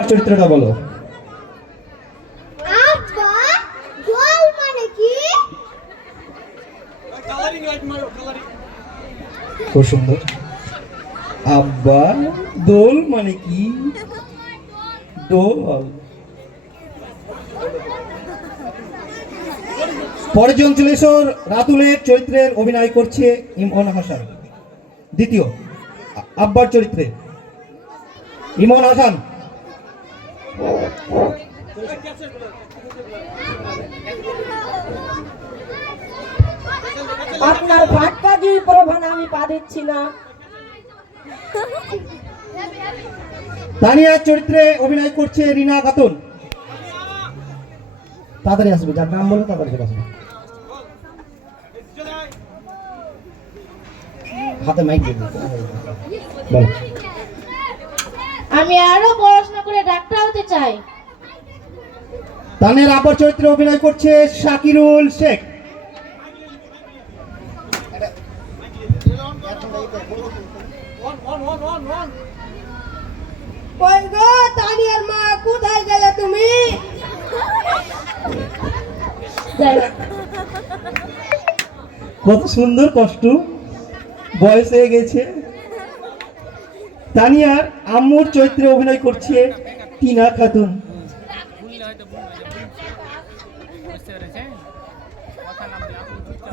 চরিত্রটা বলো। আব্বা গোল মানে কি? খুব সুন্দর। আব্বা দোল মানে কি? দোল। পরের জন চলেশ্বর রাতুলের চরিত্রের অভিনয় করছে ইমন হাসান। দ্বিতীয় আব্বার চরিত্রে ইমন হাসান। আপনার ভাটকাজি প্রধান আমি পা দিচ্ছি না। তানিয়ার চরিত্রে অভিনয় করছে রিনা খাতুন। তাড়াতাড়ি আসবে, যার নাম বলো তাড়াতাড়ি চলে আসবে। হাতে মাইক দিয়ে দিন। বলো। আমি আরো পড়াশোনা করে ডাক্তার হতে চাই। তানের আব্বার চরিত্রে অভিনয় করছে শাকিরুল শেখ। কই গো তানিয়ার মা, কোথায় গেলে তুমি? কত সুন্দর কষ্ট, বয়স হয়ে গেছে। তানিয়ার আম্মুর চরিত্রে অভিনয় করছে টিনা খাতুন।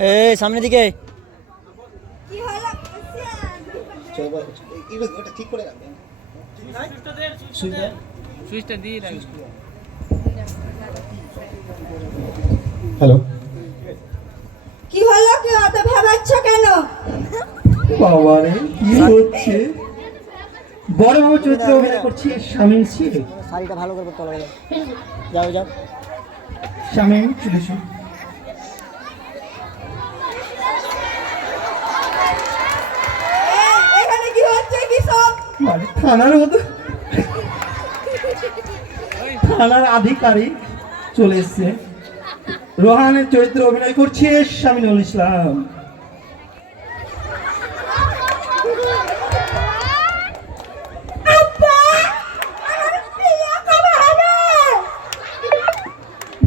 এই সামনের দিকে কি হলো? ঠিক করে রাখবেন। সুইচটা দিয়ে রাখি। হ্যালো, কি হলো? কি অত ভাবাচ্ছ কেন? বাবা রে কি হচ্ছে? বড় বাবু চরিত্রে অভিনয় করছে শামীম শেখ। শাড়িটা ভালো করে তোলা যাও। যাও যাও। শামীম চলে এসো। এখানে কি হচ্ছে কি সব? মানে থানার মতো, থানার আধিকারিক চলে এসছে। রোহানের চরিত্রে অভিনয় করছে শামিনুল ইসলাম।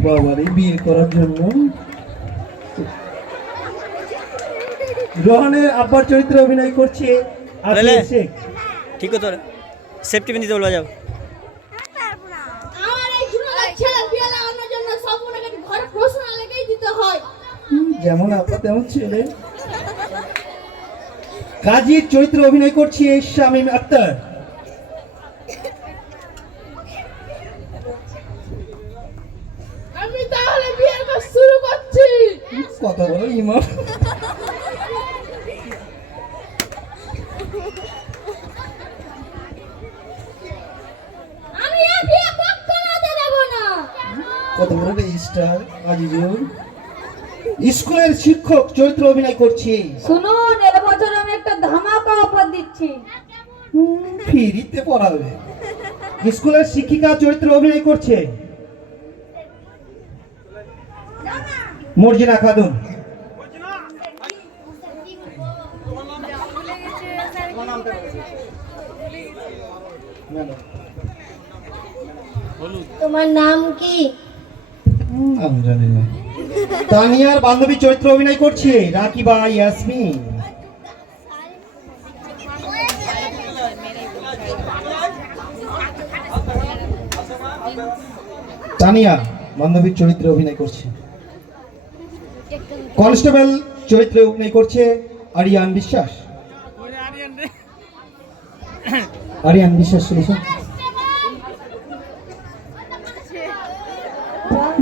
বাবারে বিয়ে করার জন্য। রোহানের আব্বার চরিত্রে অভিনয় করছে আসিয়া শেখ। ঠিক তো সেফটি পিন দিতে বলবা, যাও। আমার এই ছোটদের ছেলের বিয়ে লাগানোর জন্য সব ওনাকে ঘরে প্রশ্ন লেগেই দিতে হয়। যেমন আপা তেমন ছেলে। কাজীর চরিত্রে অভিনয় করছে শামীম আক্তার। আমি তাহলে বিয়ের কাজ শুরু করছি। কথা বলো ইমাম। আমি এই বিয়ে কখনো হতে দেব না। কত বড় স্টার আজিজুল। স্কুলের শিক্ষক চরিত্র অভিনয় করছে। শুনুন, এবছর আমি একটা ধামাকা অফার দিচ্ছি। ফ্রিতে পড়াবে। স্কুলের শিক্ষিকা চরিত্রে অভিনয় করছে মর্জিনা খাতুন। তোমার নাম কি? আমি জানি না। তানিয়ার বান্ধবী চরিত্রে অভিনয় করছে রাকিবা ইয়াসমিন। তানিয়া বান্ধবীর চরিত্রে অভিনয় করছে। কনস্টেবল চরিত্রে অভিনয় করছে আরিয়ান বিশ্বাস। আরিয়ান বিশ্বাস শুনেছেন?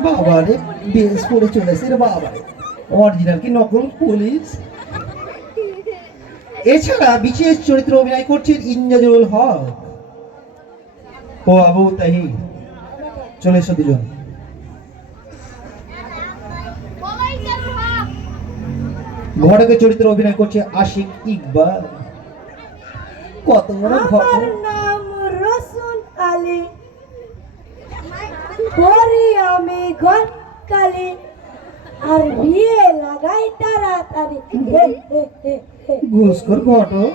বাবা রে বেশ করে চলেছে রে বাবা, অরিজিনাল কি নকল পুলিশ। এছাড়া বিশেষ চরিত্রে অভিনয় করছেন ইনজাজুল হক ও আবু তাহি। চলে এসো দুজন। ঘটকের চরিত্রে অভিনয় করছে আশিক ইকবাল। কত বড় আমার ঘটক। নাম রসুন আলী, করি আমি ঘর কালি, আর বিয়ে লাগাই তাড়াতাড়ি। ঘুষখোর ঘটক।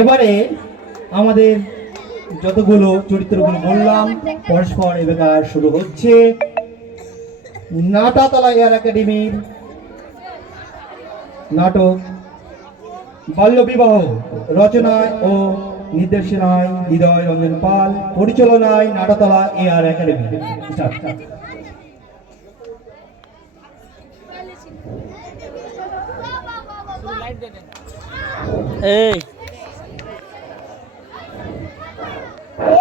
এবারে আমাদের যতগুলো চরিত্রগুলো বললাম পরস্পর এবার শুরু হচ্ছে নাটাতলা এয়ার একাডেমির নাটক বাল্যবিবাহ, রচনায় ও নির্দেশনায় হৃদয় রঞ্জন পাল, পরিচালনায় নাটাতলা এয়ার একাডেমি। এই A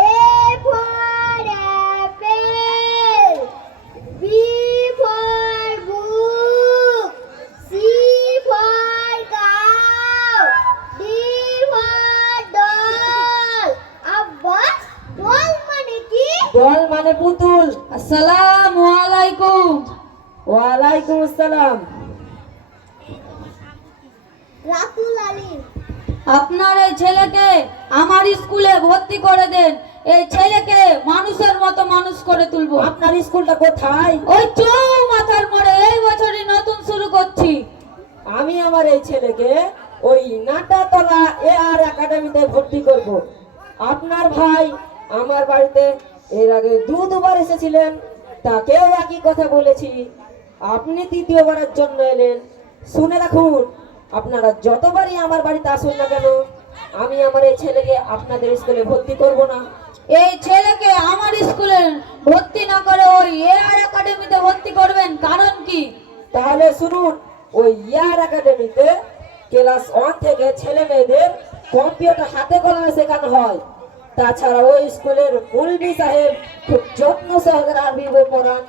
for apple, B for book, C for cow, D for doll. আব্বা doll মানে কি? দল মানে পুতুল। আসসালামু আলাইকুম। ওয়ালাইকুম আসসালাম। রাতুল আলী। আপনার এই ছেলেকে আমার স্কুলে ভর্তি করে দেন। এই ছেলেকে মানুষের মতো মানুষ করে তুলবো। আপনার স্কুলটা কোথায়? ওই চৌমাথার মোড়ে। এই বছরই নতুন শুরু করছি। আমি আমার এই ছেলেকে ওই নাটাতলা এআর একাডেমিতে ভর্তি করব। আপনার ভাই আমার বাড়িতে এর আগে দুবার এসেছিলেন, তাকেও একই কথা বলেছি। আপনি তৃতীয়বারের জন্য এলেন। শুনে রাখুন, আপনারা যতবারই আমার বাড়িতে আসুন না কেন, আমি আমার এই ছেলেকে আপনাদের স্কুলে ভর্তি করব না। এই ছেলেকে আমার স্কুলে ভর্তি না করে ওই এআর একাডেমিতে ভর্তি করবেন, কারণ কি? তাহলে শুনুন, ওই এআর একাডেমিতে ক্লাস 1 থেকে ছেলে মেয়েদের কম্পিউটার হাতে কলমে শেখানো হয়। তাছাড়া ওই স্কুলের মুলবি সাহেব খুব যত্ন সহকারে আরবি বই পড়ান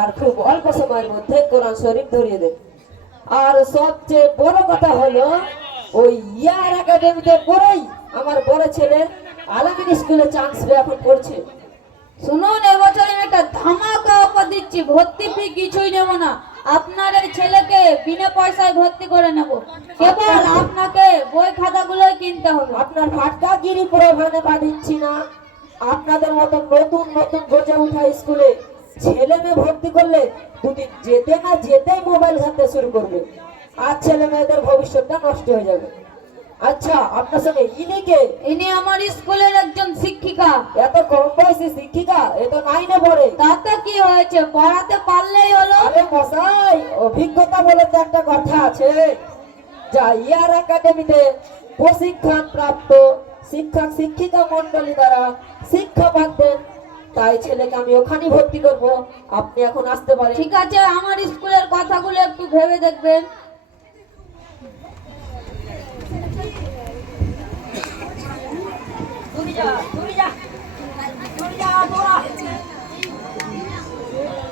আর খুব অল্প সময়ের মধ্যে কোরআন শরীফ ধরিয়ে দেন। আর সবচেয়ে বড় কথা হলো, ওই ইয়ার একাডেমিতে পড়েই আমার বড় ছেলে আলামিন স্কুলে চান্স এখন করছে। শুনুন, এবছর আমি একটা ধামাকা অফার দিচ্ছি। ভর্তি ফি কিছুই নেব না, আপনার এই ছেলেকে বিনা পয়সায় ভর্তি করে নেব। কেবল আপনাকে বই খাতাগুলোই কিনতে হবে। আপনার ফাটকাগিরি প্রভাবে পা দিচ্ছি না। আপনাদের মতো নতুন নতুন গজে উঠা স্কুলে ছেলে মেয়ে ভর্তি করলে দুদিন যেতে না যেতেই মোবাইল ঘাঁটতে শুরু করবে, আর ছেলে মেয়েদের ভবিষ্যৎটা নষ্ট হয়ে যাবে। আচ্ছা, আপনার সঙ্গে ইনি কে? ইনি আমার স্কুলের একজন শিক্ষিকা। এত কম বয়সী শিক্ষিকা? এ তো 9-এ পড়ে। তাতে কি হয়েছে, পড়াতে পারলেই হলো। আরে মশাই, অভিজ্ঞতা বলে তো একটা কথা আছে। যা ইয়ার একাডেমিতে প্রশিক্ষণ প্রাপ্ত শিক্ষক শিক্ষিকা মন্ডলী দ্বারা শিক্ষা পাচ্ছেন, তাই ছেলেকে আমি ওখানেই ভর্তি করব। আপনি এখন আসতে পারেন। ঠিক আছে, আমার স্কুলের কথাগুলো একটু ভেবে দেখবেন।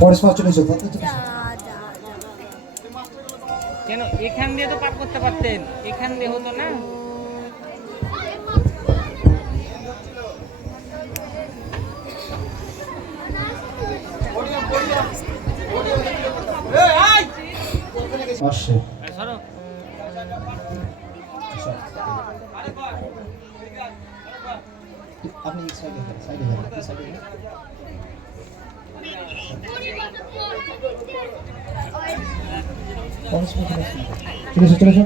পরস্পর চলে এসো। কেন এখান দিয়ে তো পার করতে পারতেন, এখান দিয়ে হতো না? আসছে। সরো। আপনি সাইডে যান, সাইডে যান। পরস্পর চলে এসো, চলে এসো।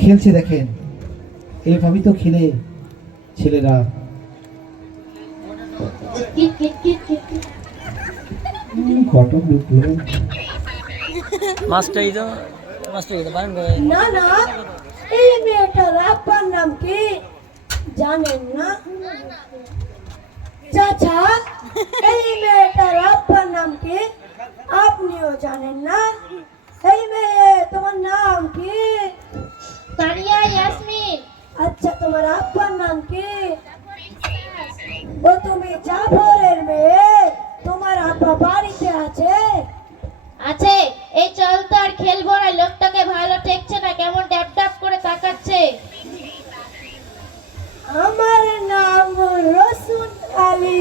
খেলছে দেখেন, এইভাবেই তো খেলে ছেলেরা। ঘটক ঢুকলো। মাস্টারই তো বারণ করে। না না, এই মেয়েটার আব্বার নাম কি জানেন না? চাচা, এই মেয়েটার আব্বার নাম কি আপনিও জানেন না? এই মেয়ে, তোমার নাম কি? তানিয়া ইয়াসমিন। আচ্ছা, তোমার আব্বার নাম কি? ও তুমি জাফরের মেয়ে। তোমার আব্বা বাড়িতে আছে? আছে। এই চল তো আর খেলবো না, লোকটাকে ভালো ঠেকছে না, কেমন ড্যাপ ড্যাপ করে তাকাচ্ছে। আমার নাম রসুন আলী,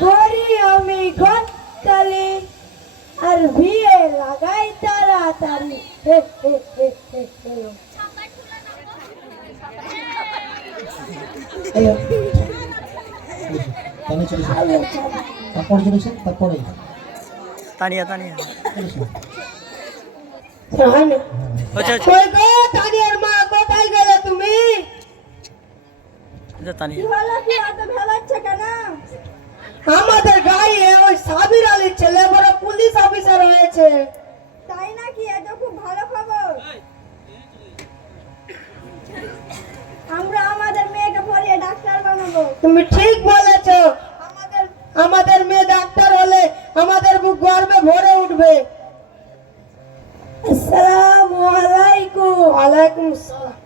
পড়ি আমি গতকালি, আর বিয়ে লাগাই তাড়াতাড়ি। তানিয়া চলে এসো। তারপরে চলে এসো, তারপরে তানিয়া তানিয়া চলে এসো। আচ্ছা আচ্ছা কই গো তানিয়ার মা, কোথায় গেলে তুমি? আচ্ছা, তানিয়া কি এত ভেবাচ্ছে কেন? আমাদের গায়ে ওই সাবির আলীর ছেলে বড় পুলিশ অফিসার হয়েছে। তাই নাকি? এটা খুব ভালো খবর। আমরা আমাদের মেয়েকে পড়িয়ে ডাক্তার বানাবো। তুমি ঠিক বলেছো। আমাদের মেয়ে ডাক্তার হলে আমাদের বুক গর্বে ভরে উঠবে। আসসালামু আলাইকুম। ওয়ালাইকুম আসসালাম।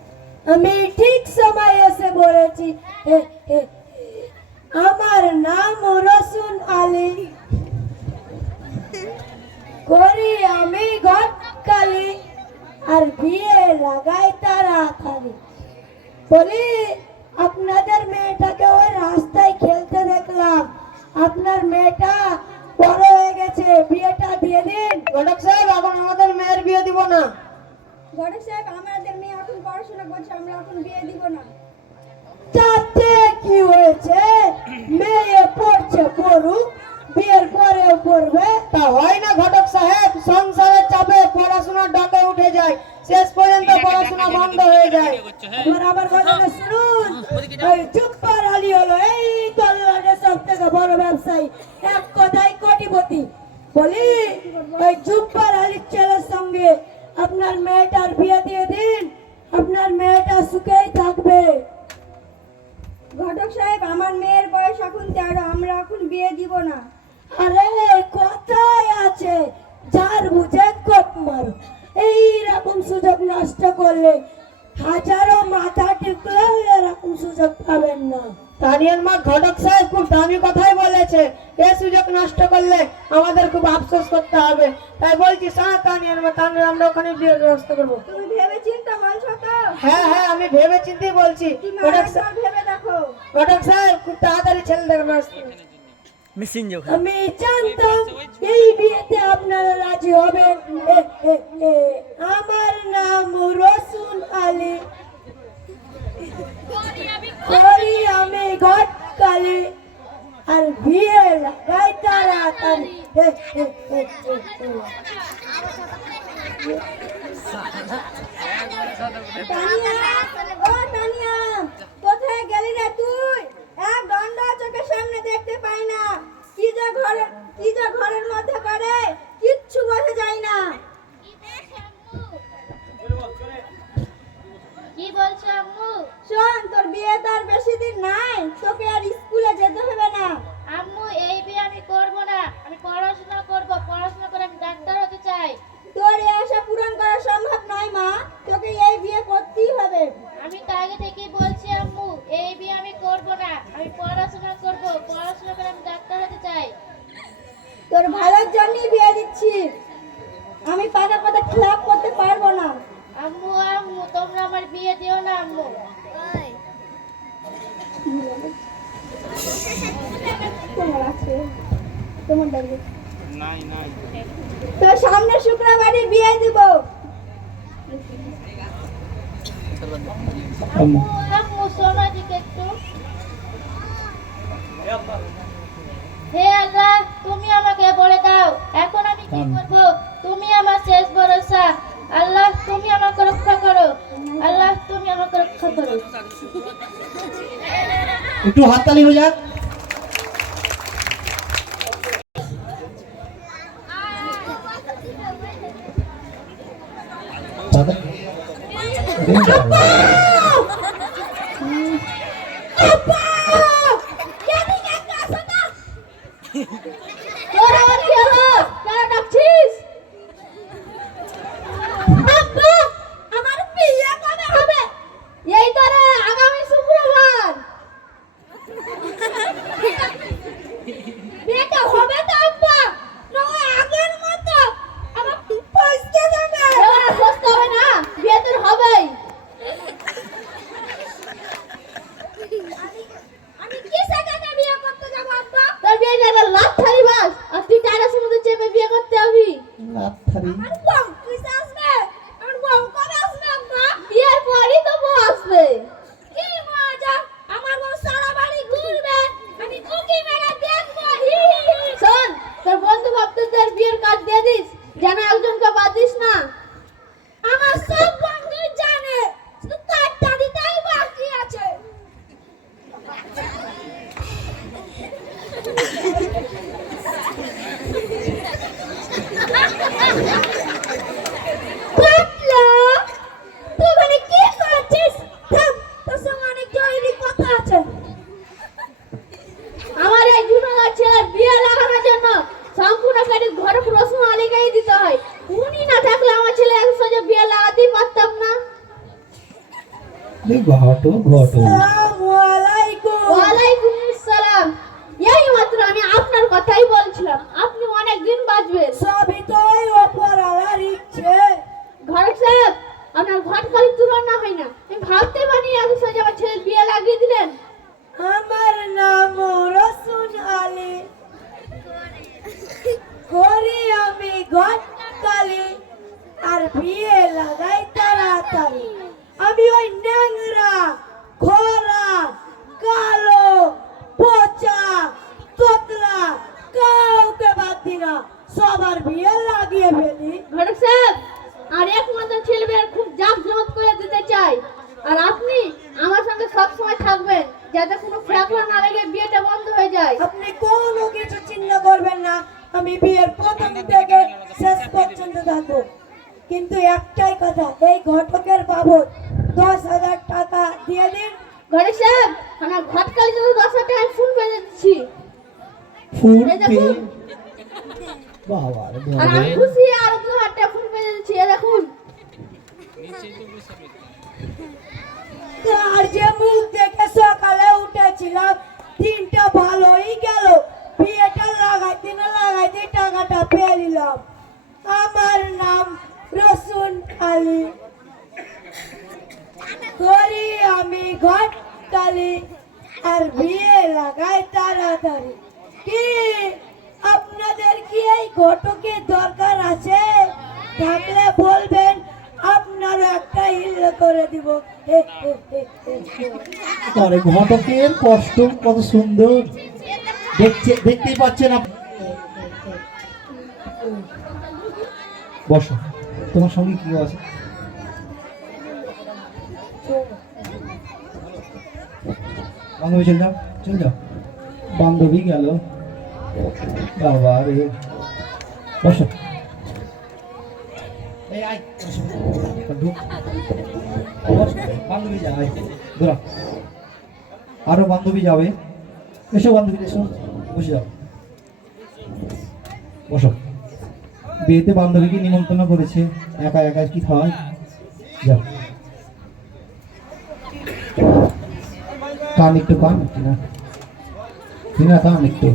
আমি ঠিক সময় এসে বলেছি। আমার নাম রসুন আলী, করি আমি ঘটকালি, আর বিয়ে লাগাই তাড়াতাড়ি। বলি আপনাদের মেয়েটাকে ওই রাস্তায় খেলতে দেখলাম, আপনার মেয়েটা বড় হয়ে গেছে, বিয়েটা দিয়ে দিন। ঘটক সাহেব, এখন আমাদের মেয়ের বিয়ে দিব না। ঘটক সাহেব, আমাদের মেয়ে এখন পড়াশোনা করছে, আমরা এখন বিয়ে দিব না। তাতে কি হয়েছে? মেয়ে পড়ছে পড়ুক, বিয়ের পরেও পড়বে। তা হয় না ঘটক সাহেব, সংসারের চাপে পড়াশোনার ডাকা উঠে যায়, শেষ পর্যন্ত পড়াশোনা বন্ধ হয়ে যায়। এবার আমার কথাটা শুনুন। ওই জুব্বার আলী হলো এই তল্লাটের সব থেকে বড় ব্যবসায়ী, এক কথায় কোটিপতি। বলি ওই জুব্বার আলীর ছেলের সঙ্গে আপনার মেয়েটার বিয়ে দিয়ে দিন, আপনার মেয়েটা সুখেই থাকবে। ঘটক সাহেব, আমার মেয়ের বয়স এখন 13, আমরা এখন বিয়ে দিব না। আরে কথাই আছে, যার বুঝে কোপ মারো। এইরকম সুযোগ নষ্ট করলে হাজারো মাথা টিকলেও এরকম সুযোগ পাবেন না। তানিয়ার মা ঘটক সাহেব খুব দামি কথাই বলেছে, এই সুযোগ নষ্ট করলে আমাদের খুব আফসোস করতে হবে। তাই বলছি শোনো তানিয়ার মা, তাহলে আমরা ওখানে বিয়ের ব্যবস্থা করবো। তুমি ভেবে চিন্তা বলছো তো? হ্যাঁ হ্যাঁ, আমি ভেবে চিন্তেই বলছি। ঘটক সাহেব ভেবে দেখো। ঘটক সাহেব খুব তাড়াতাড়ি ছেলে দেখার ব্যবস্থা করুন। মিসিং যোগ আমি জানতাম এই বিয়েতে আপনারা রাজি হবেন। আমার নাম রসুন আলী, করি আমি ঘটকালি, আর বিয়ে লাগাই তাড়াতাড়ি। কোথায় গেলি রে তুই? এক ঘন্টা চোখের সামনে দেখতে পাই না। কি যে ঘরের মধ্যে করে কিচ্ছু বোঝা যায় না। কি বলছো আম্মু? শোন, তোর বিয়ে তো আর বেশি দিন নাই, তোকে আর স্কুলে যেতে হবে না। আম্মু, এই বিয়ে আমি করব না, আমি পড়াশোনা করব, পড়াশোনা করে আমি ডাক্তার হতে চাই। তোর এই আশা পূরণ করা সম্ভব নয় মা, তোকে এই বিয়ে করতেই হবে। আমি তো আগে থেকেই বলছি আম্মু, এই বিয়ে আমি করব না, আমি পড়াশোনা করব, পড়াশোনা করে আমি ডাক্তার হতে চাই। তোর ভালোর জন্যই বিয়ে দিচ্ছি, আমি পাকা কথা খেলাপ করতে পারবো না। আম্মু আম্মু, তোমরা আমার বিয়ে দিও না আম্মু। তোমার আছে, তোমার ডাকবে। নাই নাই তোর সামনে শুক্রবারে বিয়ে দিব। আম্মু আম্মু, শোনো দিকে একটু। হে আল্লাহ, তুমি আমাকে বলে দাও এখন আমি কি করব। তুমি আমার শেষ ভরসা। আল্লাহ, তুমি আমাকে রক্ষা করো। আল্লাহ, তুমি আমাকে রক্ষা করো। একটু হাততালি হয়ে যাক। তোর আবার কি হলো? কেন ডাকছিস? আব্বা, আমার বিয়ে কবে হবে? এই তো রে, আগামী শুক্রবার। বিয়েটা হবে তো আব্বা? নয় আগের মতো আমার পয়সা যাবে। এবার বসতে হবে না, বিয়ে তো হবেই। শোন, তোর বন্ধু ভক্তদের বিয়ের কার্ড দিয়ে দিস, যেন একজনকে বাদ দিস না। আমার সব বন্ধু জানে, শুধু কার্ডটা দিতেই বাকি আছে। পাতলা, তুই ওখানে কি করছিস? থাম, তোর সঙ্গে অনেক জরুরি কথা আছে। আমার এই জুনাগা ছেলের বিয়ে লাগানোর জন্য সম্পূর্ণ গাড়ি ঘরে প্রশ্ন আলিগাই দিতে হয়। উনি না থাকলে আমার ছেলে এক সোজা বিয়ে লাগাতেই পারতাম না। ঘটো ঘটো। ওয়ালাইকুম আসসালাম। এই মাত্র আমি আপনার কথাই বলছিলাম, আপনি অনেক দিন বাঁচবেন। সবই তো ওই ওপরওয়ালার ইচ্ছে। ঘটক সাহেব, আপনার ঘটকালি তুলনা হয় না। আমি ভাবতে পারি এক সোজা আমার ছেলের বিয়ে লাগিয়ে দিলেন। আমার নাম রসুন আলী, করি আমি ঘটকালি, আর বিয়ে লাগাই তাড়াতাড়ি। আমি ওই ন্যাংরা, খরা, কালো, পচা, তোতলা কাউকে বাদ দি না, সবার বিয়ে লাগিয়ে ফেলি। ঘটক সাহেব, আর একমাত্র ছেলে মেয়ের খুব জাঁকজমক করে দিতে চাই, আর আপনি আমার সঙ্গে সবসময় থাকবেন, যাতে কোনো ফ্যাকলা না লেগে বিয়েটা বন্ধ হয়ে যায়। আপনি কোনো কিছু চিন্তা করবেন না, আমি বিয়ের প্রথম থেকে শেষ পর্যন্ত থাকবো। কিন্তু একটাই কথা, এই ঘটকের বাবদ 10,000 টাকা দিয়ে দিন। ঘটক সাহেব, আমার ঘটকালি জন্য 10,000 টাকা ফোন করে দিচ্ছি। ফুল এই পে দেখুন, বাবা রে আর বাবা। আমি খুশি, আর 2,000 টাকা ফোন করে দিচ্ছি। এই দেখুন। আর যে মুখ দেখে সকালে উঠেছিলাম, দিনটা ভালোই গেল। বিয়েটা লাগাইতে না লাগাইতে টাকাটা পেয়ে নিলাম। আমার নাম রসুন আলী, করি আমি ঘটকালি, আর বিয়ে লাগাই তাড়াতাড়ি। কি আপনাদের কি এই ঘটকের দরকার আছে? থাকলে বলবেন, আপনারও একটা হিল করে দিব। আরে ঘটকের কস্টিউম কত সুন্দর দেখতেই পাচ্ছেন আপনি। বসো, তোমার সঙ্গে কি আছে? বান্ধবী চলে যাও, চলে যাও। বান্ধবী গেল, বাবা রে। বসো, এই আয়, বসো। ঢুক। বসো, বান্ধবী যায়, ধরো। আরো বান্ধবী যাবে, এসো বান্ধবী, এসো, বসে যাও, বসো। বিয়েতে বান্ধবীকে নিমন্ত্রণ করেছে, একা একা কি হয়? যাও, কান একটু, কান কিনা কিনা, কান একটু।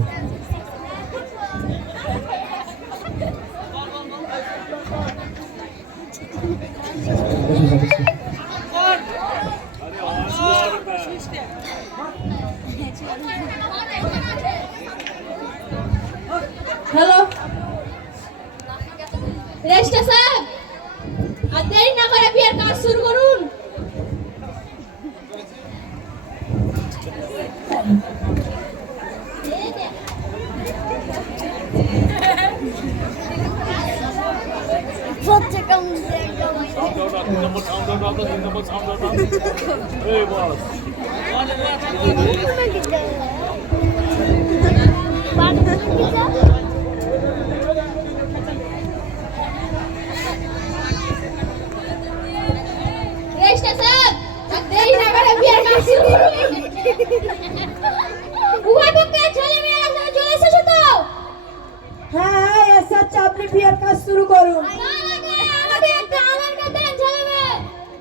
হ্যালো রেস্টা সাহেব, আর দেরি না করে বিয়ের কাজ শুরু করুন। রেস্টা সাহেব, আর দেরি না করে বিয়ের কাজ শুরু করুন। উভয় পক্ষের ছেলে মেয়েরা সবাই চলে এসেছে তো? হ্যাঁ হ্যাঁ, এসে আপনি বিয়ের কাজ শুরু করুন। আমাকে একটা আধার কার্ড দেন ছেলে মেয়ে।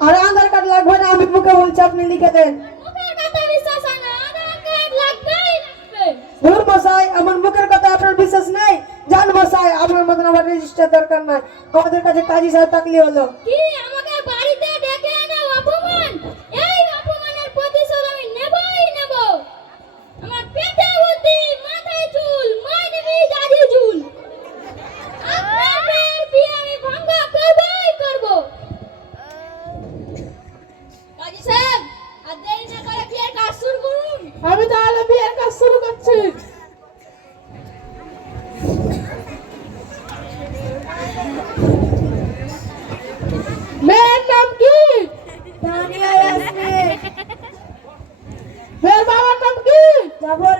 আর আধার কার্ড লাগবে না, আমি মুখে বলছি, আপনি লিখে দেন। মুখের কথা বিশ্বাস হয় না, আধার কার্ড লাগবেই লাগবে। ধুর মশাই, আমার মুখের কথা আপনার বিশ্বাস নেই? জান মশাই, আপনার মতন আমার রেজিস্টার দরকার নাই, আমাদের কাছে কাজী সাহেব থাকলে হলো। কি আমাকে বাড়িতে ডেকে এনে অপমান? এই অপমানের প্রতিশোধ আমি নেবই নেব। আমার পেটে বুদ্ধি, মাথায় চুল, মাইনেবি দাদি চুল। আপনার মেয়ের বিয়ে আমি ভঙ্গ করবই করব। কাজী সাহেব, আর দেরি না করে বিয়ের কাজ শুরু করুন। আমি তাহলে বিয়ের কাজ শুরু করছি।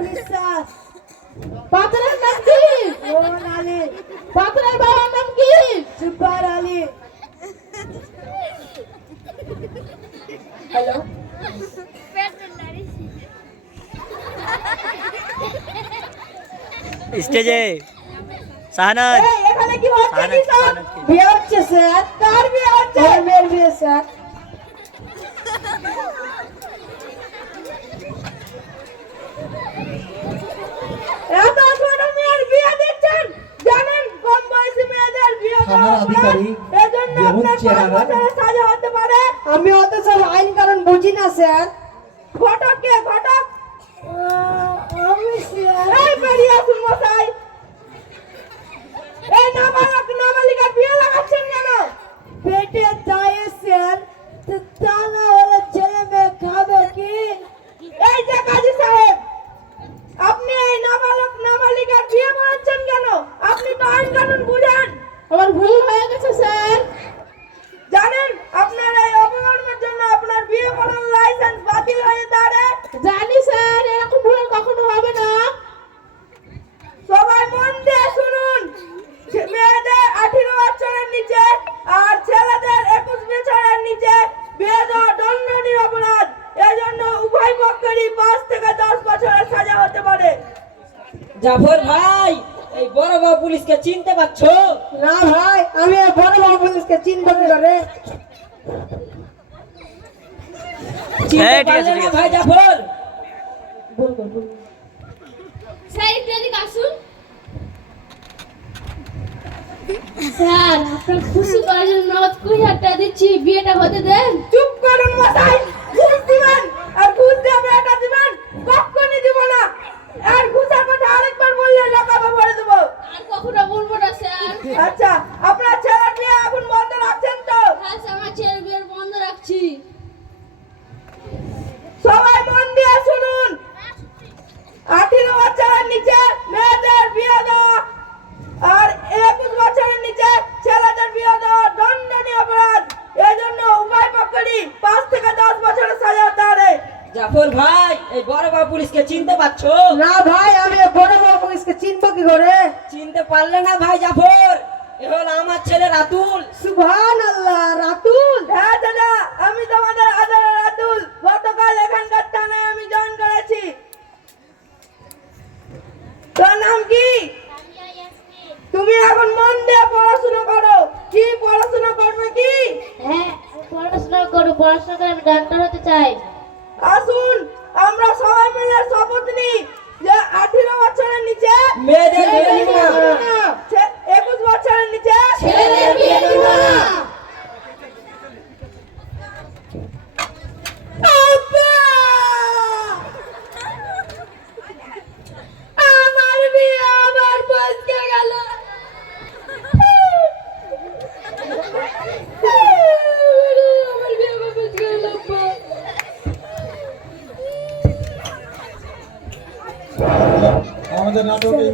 বিশ্বাস। পাথরের নাম কি? মোহন আলী। পাথরের বাবার নাম কি? জুব্বার আলী। হ্যালো, স্টেজে শাহানাজ এখানে কি হচ্ছে? শাহানাজ কি সব? শাহানাজ কি? বিয়ে হচ্ছে স্যার। কার বিয়ে হচ্ছে? মেয়ের বিয়ে স্যার। এত ছোট মেয়ের বিয়ে দিচ্ছেন? জানেন কম বয়সী মেয়েদের বিয়ে থানার আধিকারিক এজন্য যেমন আপনার চেহারা 5 বছরের সাজা হতে পারে। আমি অত সব আইন কারণ বুঝি না স্যার। ঘটক কে? ঘটক আমি স্যার। এই বেরিয়ে আসুন মশাই। এই নাবালক নাবালিকার বিয়ে লাগাচ্ছেন কেন? পেটে দায়ে স্যার, তা না হলে ছেলে মেয়ে খাবে কি? এই যে কাজী সাহেব, আপনি এই নাবালক নাবালিকার বিয়ে করাচ্ছেন কেন? আপনি তো আইন কানুন বুঝেন। আমার ভুল হয়ে গেছে স্যার। জানেন আপনার এই অপকর্মের জন্য আপনার বিয়ে করার লাইসেন্স বাতিল হয়ে দাঁড়ায়। জানি স্যার, এরকম ভুল কখনো হবে না। সবাই মন দিয়ে শুনুন। মেয়েদের 18 বছরের নিচে আর ছেলেদের 21 বছরের নিচে বিয়ে দেওয়া দণ্ডনীয় অপরাধ। এজন্য উভয় পক্ষেরই 5 থেকে 10 বছরের সাজা হতে পারে। জাফর ভাই, এই বড় বাবু পুলিশকে চিনতে পারছো? না ভাই, আমি এই বড় বাবু পুলিশকে চিনব কি করে? চিনতে হ্যাঁ, ঠিক আছে, পারলে ঠিক না আছে। ভাই জাফর? স্যার, আপনার খুশি করার জন্য 20,000 টাকা দিচ্ছি, বিয়েটা হতে দেন। চুপ করুন মশাই। ঘুষ দিবেন আর ঘুষ দিয়ে বিয়েটা দিবেন? কখনই দিব না। আর ঘুষের কথা আরেকবার বললে লকাপে ভরে দেবো। আর কখনো বলবো না স্যার। আচ্ছা, আপনার ছেলের বিয়ে এখন বন্ধ রাখছেন তো? হ্যাঁ স্যার, আমার ছেলের বিয়ে বন্ধ রাখছি। সবাই মন দিয়ে শুনুন। 18 বছরের নিচে মেয়েদের বিয়ে দেওয়া আর 21 বছরের নিচে ছেলেদের বিয়ে দেওয়া দণ্ডনীয় অপরাধ। এজন্য উভয় পক্ষেরই 5 থেকে 10 বছরের সাজা দাঁড়ে। জাফর ভাই, এই বড় বাবু পুলিশকে চিনতে পারছো? না ভাই, আমি বড় বড় পুলিশকে চিনব কি করে? চিনতে পারলে না ভাই জাফর? এ হলো আমার ছেলে রাতুল। সুবহানাল্লাহ, রাতুল। হ্যাঁ দাদা, আমি তোমাদের আদরের রাতুল। গতকাল এখানকার থানায় আমি জয়েন করেছি। তোর নাম কি? তুমি এখন মন দিয়ে পড়াশোনা করো। কি পড়াশোনা করবে কি? হ্যাঁ, পড়াশোনা করো। পড়াশোনা করে আমি ডাক্তার হতে চাই। আসুন আমরা সবাই মিলে শপথ নিই যে 18 বছরের নিচে মেয়েদের বিয়ে দিব না। 21 বছরের নিচে ছেলেদের বিয়ে দিব না। আব্বা! আমার বিয়ে আবার বসকে গেল। আমার বিয়ে আবার বসকে গেল আব্বা। আমাদের নাটক এই